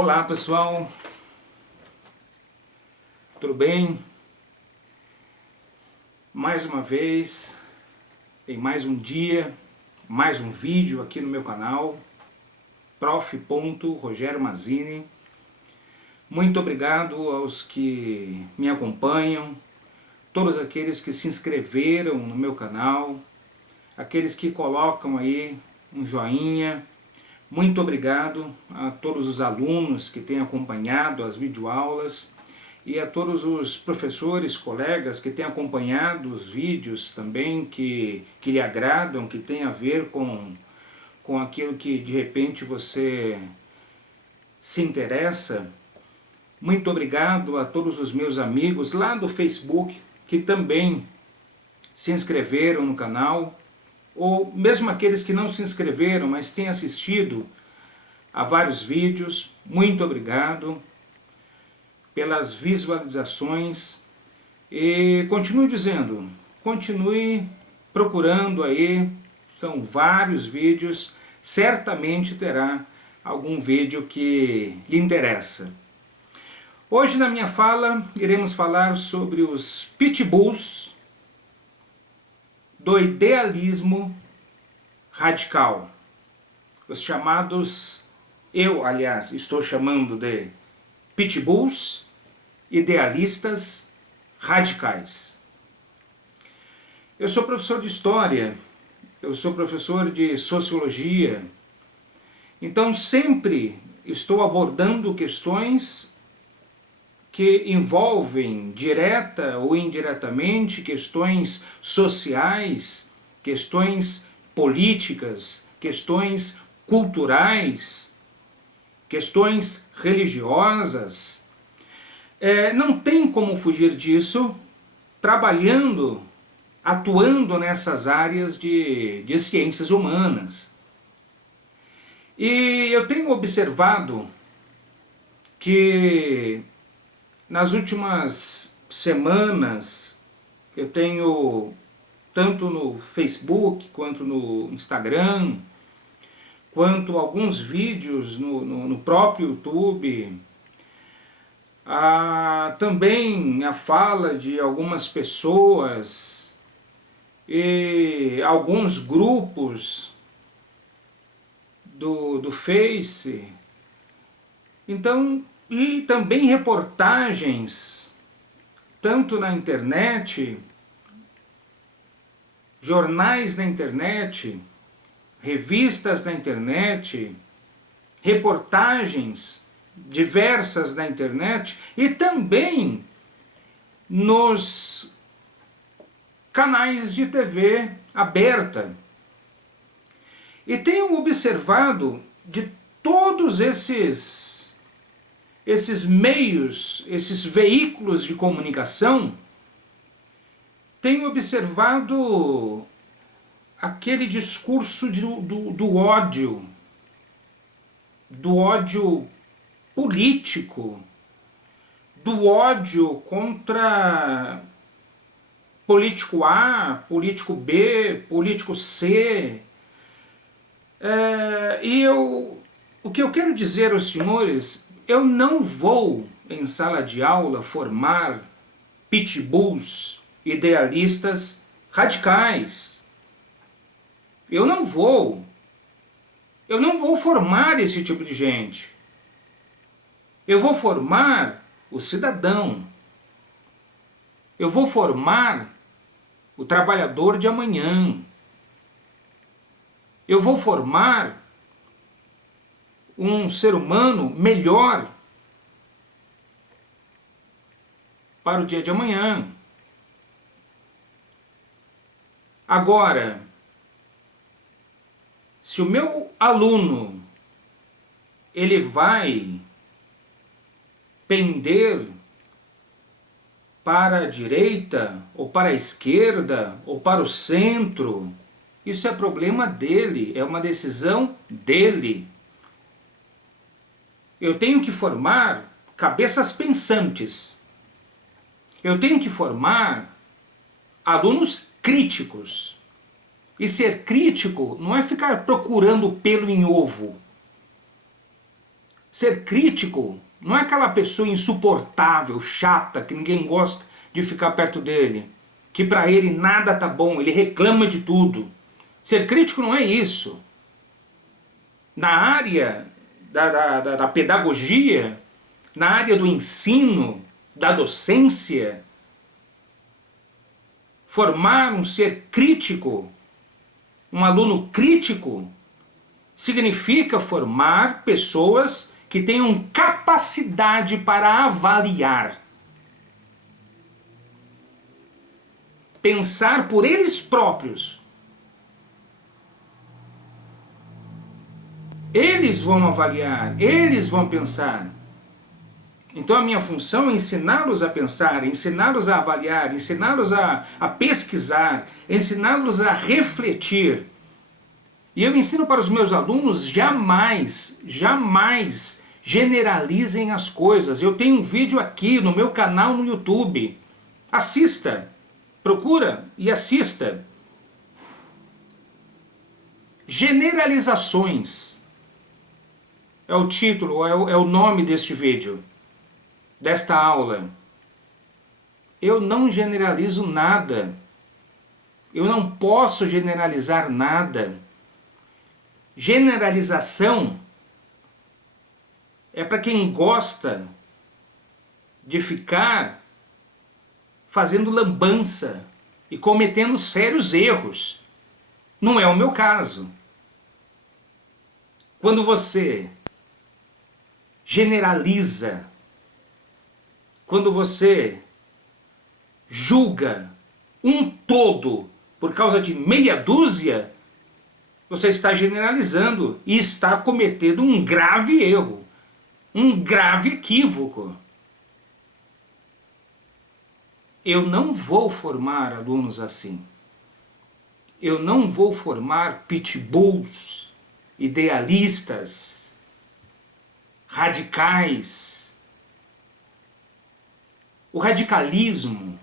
Olá pessoal, tudo bem? Mais uma vez, em mais um dia, mais um vídeo aqui no meu canal, Prof. Rogério Mazzini. Muito obrigado aos que me acompanham, todos aqueles que se inscreveram no meu canal, aqueles que colocam aí um joinha. Muito obrigado a todos os alunos que têm acompanhado as videoaulas e a todos os professores, colegas que têm acompanhado os vídeos também, que lhe agradam, que têm a ver com aquilo que de repente você se interessa. Muito obrigado a todos os meus amigos lá do Facebook que também se inscreveram no canal, ou mesmo aqueles que não se inscreveram, mas têm assistido a vários vídeos. Muito obrigado pelas visualizações e continue dizendo, continue procurando aí, são vários vídeos, certamente terá algum vídeo que lhe interessa. Hoje na minha fala iremos falar sobre os pitbulls do idealismo radical, os chamados, aliás, estou chamando de pitbulls idealistas radicais. Eu sou professor de história, eu sou professor de sociologia, então sempre estou abordando questões que envolvem direta ou indiretamente questões sociais, questões políticas, questões culturais, questões religiosas. Não tem como fugir disso trabalhando, atuando nessas áreas de ciências humanas. E eu tenho observado que nas últimas semanas eu tenho, tanto no Facebook quanto no Instagram, quanto alguns vídeos no próprio YouTube, também a fala de algumas pessoas e alguns grupos do Face, então, e também reportagens, tanto na internet, jornais na internet, revistas na internet, reportagens diversas na internet e também nos canais de TV aberta. E tenho observado de todos esses meios, esses veículos de comunicação, tenho observado aquele discurso do ódio político, do ódio contra político A, político B, político C. O que eu quero dizer aos senhores, eu não vou em sala de aula formar pitbulls idealistas radicais. Eu não vou formar esse tipo de gente. Eu vou formar o cidadão. Eu vou formar o trabalhador de amanhã. Eu vou formar um ser humano melhor para o dia de amanhã. Agora, se o meu aluno ele vai pender para a direita, ou para a esquerda, ou para o centro, isso é problema dele, é uma decisão dele. Eu tenho que formar cabeças pensantes. Eu tenho que formar alunos críticos. E ser crítico não é ficar procurando pelo em ovo. Ser crítico não é aquela pessoa insuportável, chata, que ninguém gosta de ficar perto dele, que para ele nada tá bom, ele reclama de tudo. Ser crítico não é isso. Na área da pedagogia, na área do ensino, da docência, formar um ser crítico, um aluno crítico, significa formar pessoas que tenham capacidade para avaliar. Pensar por eles próprios. Eles vão avaliar, eles vão pensar. Então a minha função é ensiná-los a pensar, ensiná-los a avaliar, ensiná-los a pesquisar, ensiná-los a refletir. E eu ensino para os meus alunos jamais generalizem as coisas. Eu tenho um vídeo aqui no meu canal no YouTube. Assista, procura e assista. Generalizações é o título, é o nome deste vídeo, desta aula. Eu não generalizo nada. Eu não posso generalizar nada. Generalização é para quem gosta de ficar fazendo lambança e cometendo sérios erros. Não é o meu caso. Quando você generaliza, quando você julga um todo por causa de meia dúzia, você está generalizando e está cometendo um grave erro, um grave equívoco. Eu não vou formar alunos assim. Eu não vou formar pitbulls, idealistas, radicais. O radicalismo,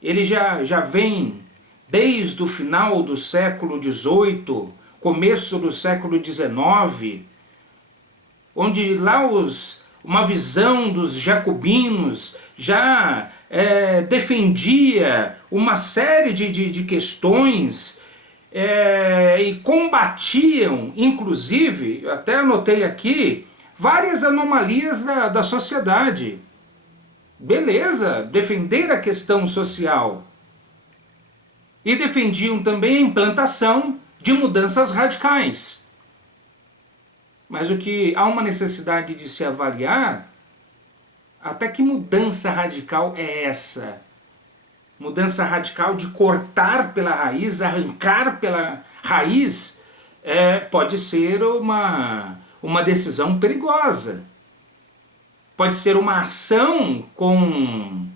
ele já vem desde o final do século XVIII, começo do século XIX, onde lá uma visão dos jacobinos já defendia uma série de questões e combatiam, inclusive, até anotei aqui, várias anomalias da sociedade. Beleza, defender a questão social. E defendiam também a implantação de mudanças radicais. Mas o que há uma necessidade de se avaliar, até que mudança radical é essa? Mudança radical de cortar pela raiz, arrancar pela raiz, pode ser uma decisão perigosa. Pode ser uma ação com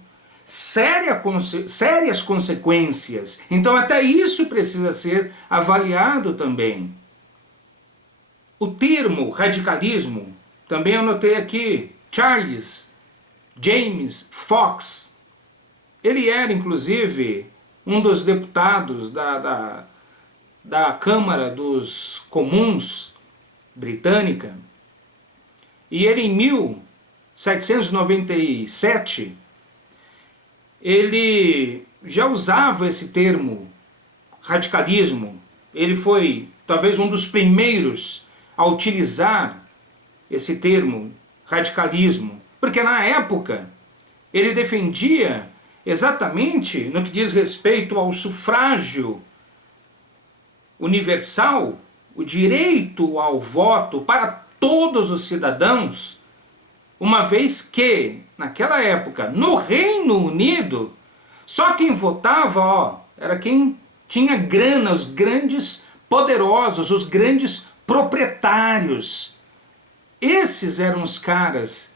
sérias consequências. Então até isso precisa ser avaliado também. O termo radicalismo, também anotei aqui, Charles James Fox, ele era inclusive um dos deputados da Câmara dos Comuns britânica, e ele em 1797, ele já usava esse termo, radicalismo. Ele foi talvez um dos primeiros a utilizar esse termo, radicalismo, porque na época ele defendia exatamente no que diz respeito ao sufrágio universal, o direito ao voto para todos os cidadãos, uma vez que, naquela época, no Reino Unido, só quem votava, era quem tinha grana, os grandes poderosos, os grandes proprietários. Esses eram os caras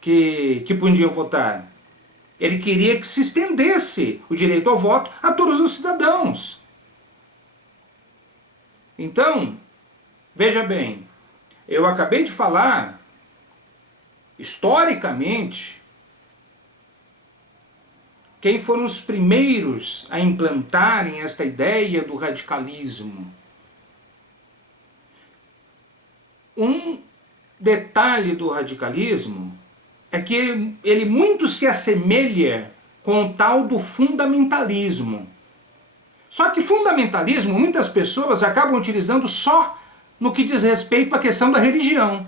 que podiam votar. Ele queria que se estendesse o direito ao voto a todos os cidadãos. Então, veja bem, eu acabei de falar, historicamente, quem foram os primeiros a implantarem esta ideia do radicalismo? Um detalhe do radicalismo é que ele muito se assemelha com o tal do fundamentalismo. Só que fundamentalismo, muitas pessoas acabam utilizando só no que diz respeito à questão da religião.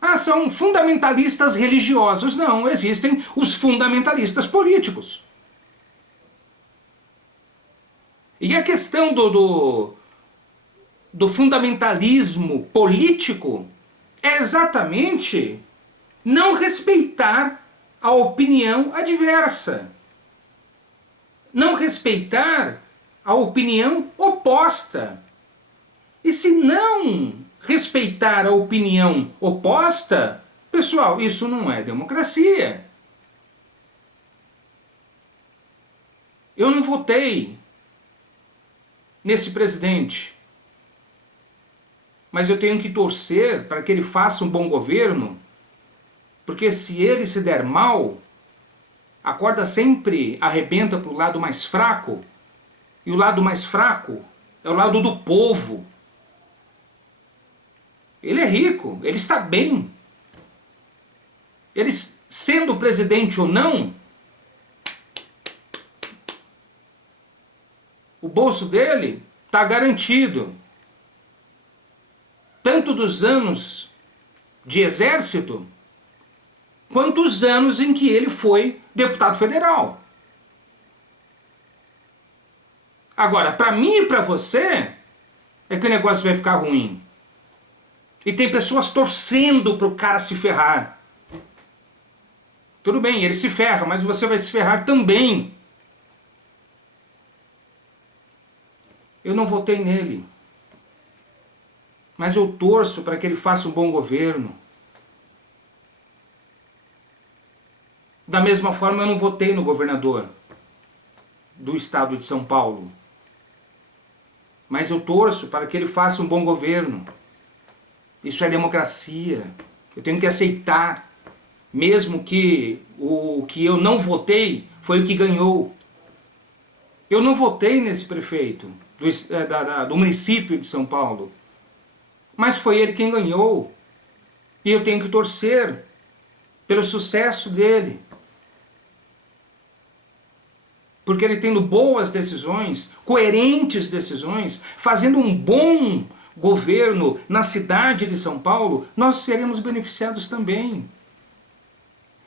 Ah, são fundamentalistas religiosos. Não, existem os fundamentalistas políticos. E a questão do fundamentalismo político é exatamente não respeitar a opinião adversa. Não respeitar a opinião oposta. E se não respeitar a opinião oposta, pessoal, isso não é democracia. Eu não votei nesse presidente, mas eu tenho que torcer para que ele faça um bom governo, porque se ele se der mal, a corda sempre arrebenta para o lado mais fraco, e o lado mais fraco é o lado do povo. Ele é rico, ele está bem. Ele, sendo presidente ou não, o bolso dele está garantido. Tanto dos anos de exército, quanto os anos em que ele foi deputado federal. Agora, para mim e para você, é que o negócio vai ficar ruim. E tem pessoas torcendo para o cara se ferrar. Tudo bem, ele se ferra, mas você vai se ferrar também. Eu não votei nele. Mas eu torço para que ele faça um bom governo. Da mesma forma, eu não votei no governador do estado de São Paulo. Mas eu torço para que ele faça um bom governo. Isso é democracia. Eu tenho que aceitar, mesmo que o que eu não votei foi o que ganhou. Eu não votei nesse prefeito do município de São Paulo, mas foi ele quem ganhou. E eu tenho que torcer pelo sucesso dele. Porque ele tendo boas decisões, coerentes decisões, fazendo um bom governo na cidade de São Paulo, nós seremos beneficiados também.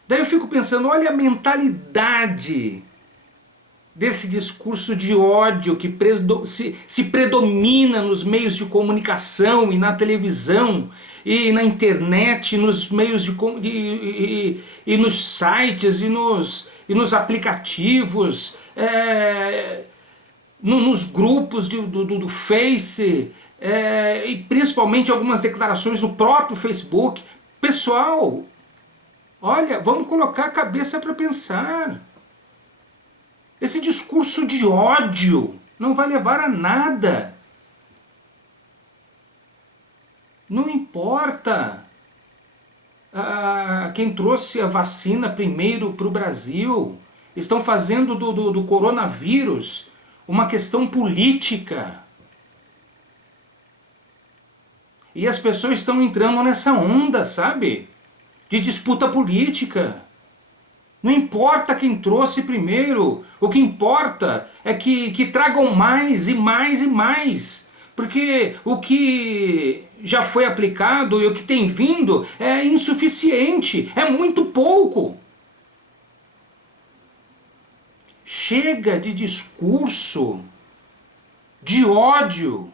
Daí eu fico pensando, olha a mentalidade desse discurso de ódio que se predomina nos meios de comunicação e na televisão e na internet, nos meios e nos sites e nos aplicativos, nos grupos do Face, e principalmente algumas declarações do próprio Facebook. Pessoal, olha, vamos colocar a cabeça para pensar. Esse discurso de ódio não vai levar a nada. Não importa quem trouxe a vacina primeiro para o Brasil. Estão fazendo do coronavírus uma questão política. E as pessoas estão entrando nessa onda, sabe? De disputa política. Não importa quem trouxe primeiro, o que importa é que tragam mais e mais e mais. Porque o que já foi aplicado e o que tem vindo é insuficiente, é muito pouco. Chega de discurso, de ódio.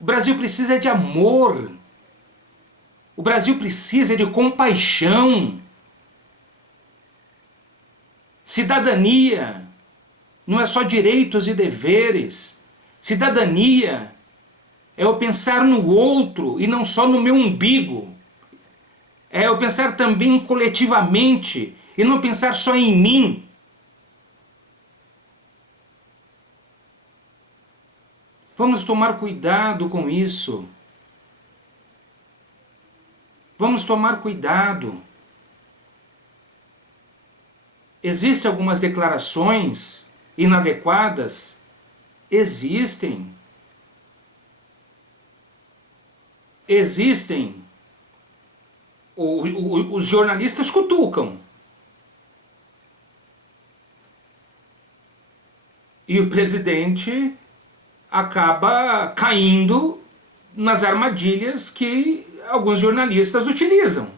O Brasil precisa de amor. O Brasil precisa de compaixão. Cidadania não é só direitos e deveres. Cidadania é eu pensar no outro e não só no meu umbigo. É eu pensar também coletivamente e não pensar só em mim. Vamos tomar cuidado com isso. Vamos tomar cuidado. Existem algumas declarações inadequadas? Existem. existem, os jornalistas cutucam. E o presidente acaba caindo nas armadilhas que alguns jornalistas utilizam.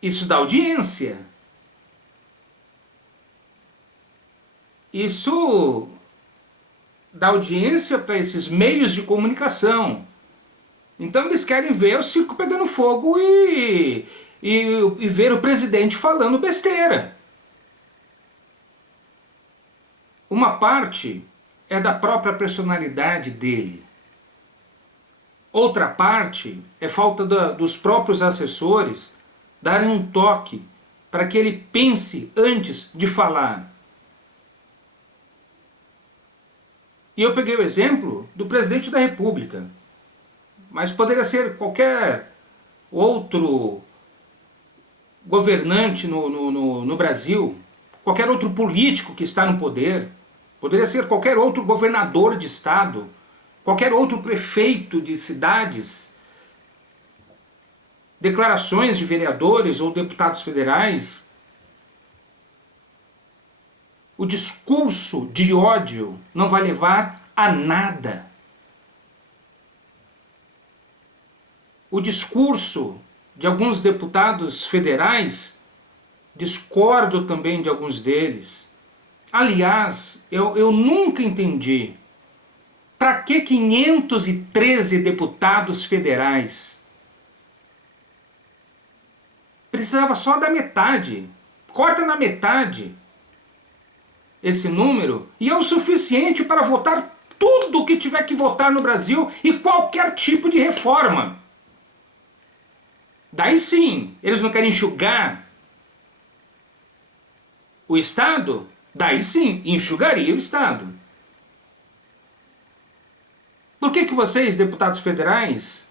Isso dá audiência. Isso dá audiência para esses meios de comunicação. Então eles querem ver o circo pegando fogo e ver o presidente falando besteira. Uma parte é da própria personalidade dele. Outra parte é falta dos próprios assessores darem um toque para que ele pense antes de falar. E eu peguei o exemplo do presidente da República, mas poderia ser qualquer outro governante no Brasil, qualquer outro político que está no poder, poderia ser qualquer outro governador de estado, qualquer outro prefeito de cidades, declarações de vereadores ou deputados federais. O discurso de ódio não vai levar a nada. O discurso de alguns deputados federais, discordo também de alguns deles. Aliás, eu nunca entendi para que 513 deputados federais. Precisava só da metade. Corta na metade esse número e é o suficiente para votar tudo o que tiver que votar no Brasil e qualquer tipo de reforma. Daí sim, eles não querem enxugar o Estado? Daí sim, enxugaria o Estado. Por que vocês, deputados federais,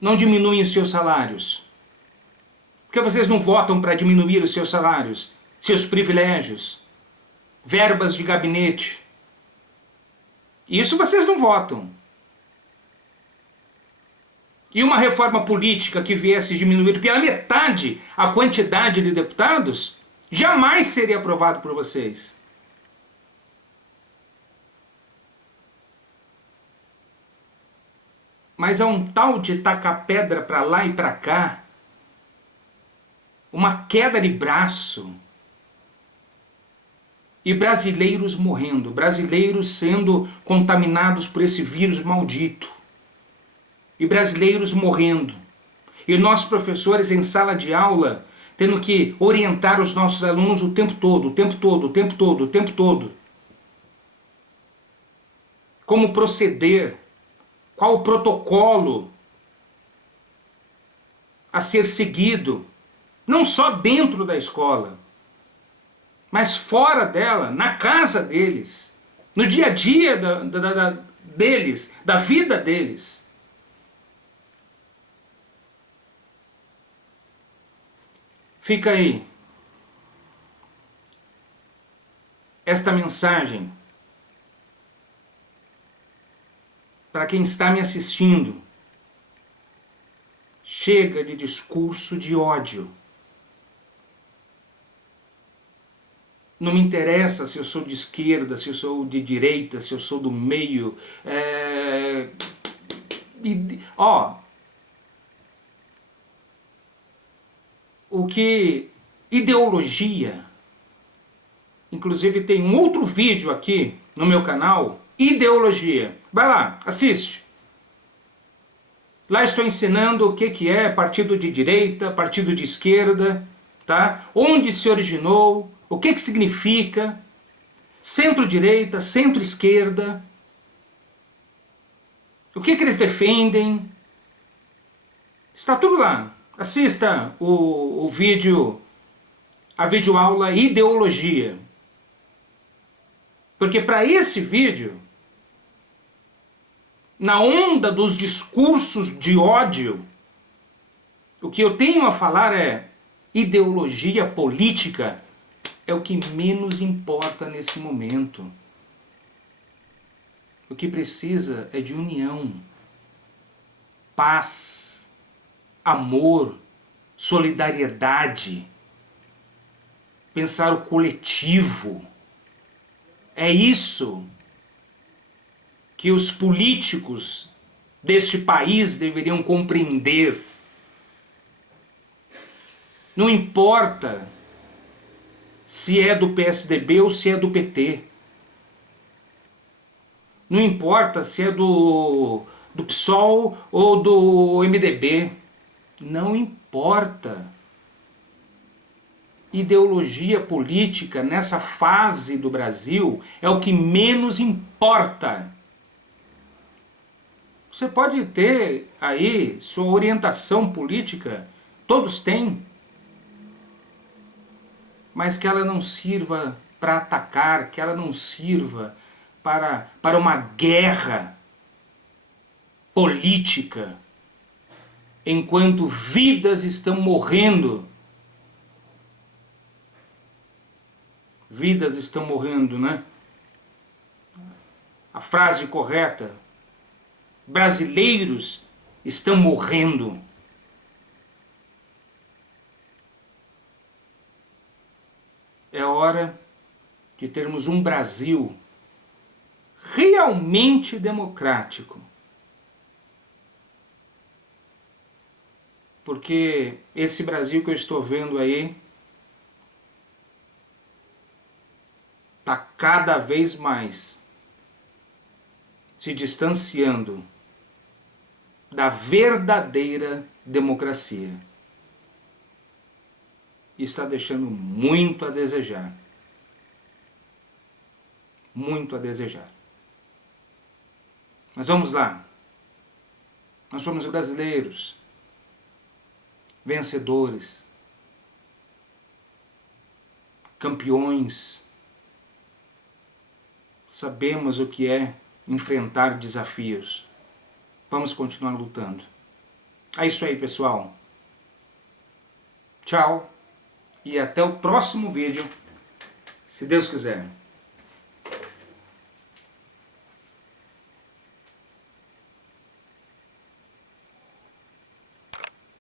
não diminuem os seus salários? Por que vocês não votam para diminuir os seus salários, seus privilégios, verbas de gabinete? Isso vocês não votam. E uma reforma política que viesse diminuir pela metade a quantidade de deputados, jamais seria aprovado por vocês. Mas há um tal de tacar pedra para lá e para cá, uma queda de braço, e brasileiros morrendo, brasileiros sendo contaminados por esse vírus maldito, e brasileiros morrendo, e nós professores em sala de aula tendo que orientar os nossos alunos o tempo todo, o tempo todo, o tempo todo, o tempo todo. Como proceder, qual o protocolo a ser seguido, não só dentro da escola, mas fora dela, na casa deles, no dia a dia deles, da vida deles. Fica aí esta mensagem para quem está me assistindo. Chega de discurso de ódio. Não me interessa se eu sou de esquerda, se eu sou de direita, se eu sou do meio. O que ideologia, inclusive tem um outro vídeo aqui no meu canal, ideologia. Vai lá, assiste. Lá estou ensinando o que é partido de direita, partido de esquerda, tá? Onde se originou, o que significa, centro-direita, centro-esquerda, o que eles defendem. Está tudo lá. Assista o vídeo, a videoaula Ideologia. Porque para esse vídeo, na onda dos discursos de ódio, o que eu tenho a falar é: ideologia política é o que menos importa nesse momento. O que precisa é de união, paz, amor, solidariedade, pensar o coletivo. É isso que os políticos deste país deveriam compreender. Não importa se é do PSDB ou se é do PT. Não importa se é do PSOL ou do MDB. Não importa. Ideologia política nessa fase do Brasil é o que menos importa. Você pode ter aí sua orientação política, todos têm, mas que ela não sirva para atacar, que ela não sirva para uma guerra política, enquanto vidas estão morrendo. Vidas estão morrendo, né? A frase correta: brasileiros estão morrendo. É hora de termos um Brasil realmente democrático. Porque esse Brasil que eu estou vendo aí está cada vez mais se distanciando da verdadeira democracia. E está deixando muito a desejar. Muito a desejar. Mas vamos lá. Nós somos brasileiros, vencedores, campeões. Sabemos o que é enfrentar desafios. Vamos continuar lutando. É isso aí, pessoal. Tchau. E até o próximo vídeo, se Deus quiser.